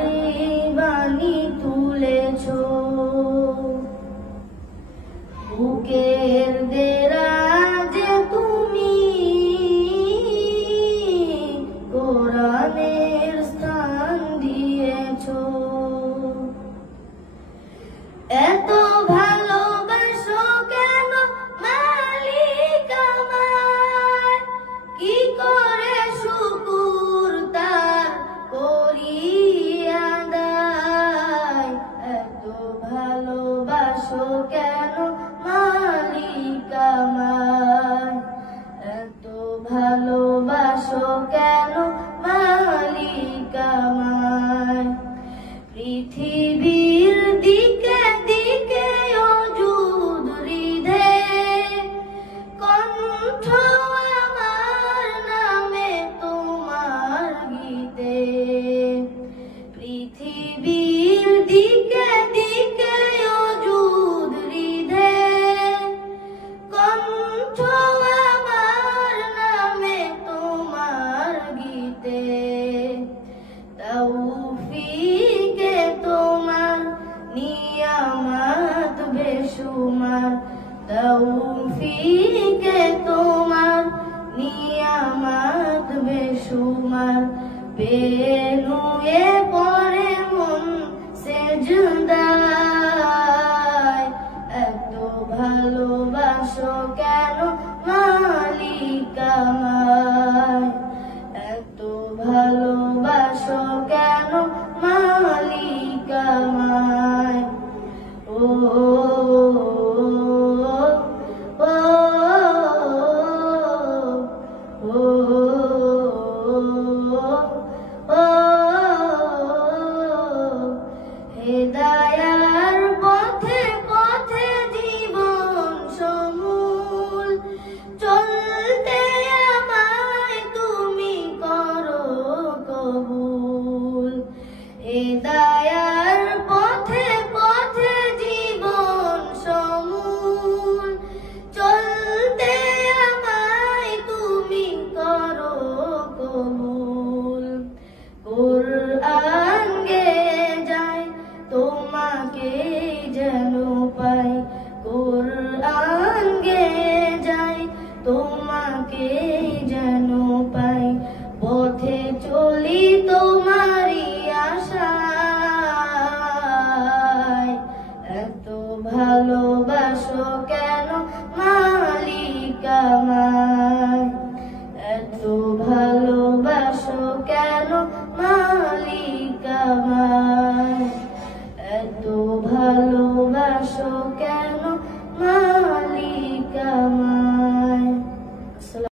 তালি বাণী তুলেছ, বুকের দেরাজে তুমি কোরআনের স্থান দিয়েছ। এত ভালোবাসো কেন মালিক আমায়, কি করে শুকুর তার করি আদায়। এত ভালোবাসো কেন মালিক আমায়, এত ভালোবাসো কেন মালিক আমায়। পৃথিবীর দিকে দিকে অযুদ হৃদে কণ্ঠ আমার নামে তোমার গীতে। পৃথিবীর দিকে দিকে অযুদ হৃদে কণ্ঠ আমার নামে তোমার গীতে। তৌফিকে তোমার নিয়ামত বেশুমার, তৌফিকে তোমার নিয়ামত বেশুমার। বেনুয়ে পড়ে মন সেজদায়, এত ভালোবাসো কেন মালিক আমায়, এত ভালোবাসো কেন মালিক আমায়। ও ও ও ও হেদায়ার পথে পথে জীবন সমূল চলতে আমায় তুমি করো কবুল। হেদায়ার পথে পথে জীবন সমূল চলতে আমায় তুমি করো কবুল। কুরআন গেয়ে যায় তোমাকে যেন পাই, কুরআন গেয়ে যায় তোমাকে যেন পাই। পথে চলি তোমারই আশায়, এত ভালোবাসো কেন মালিক আমায়।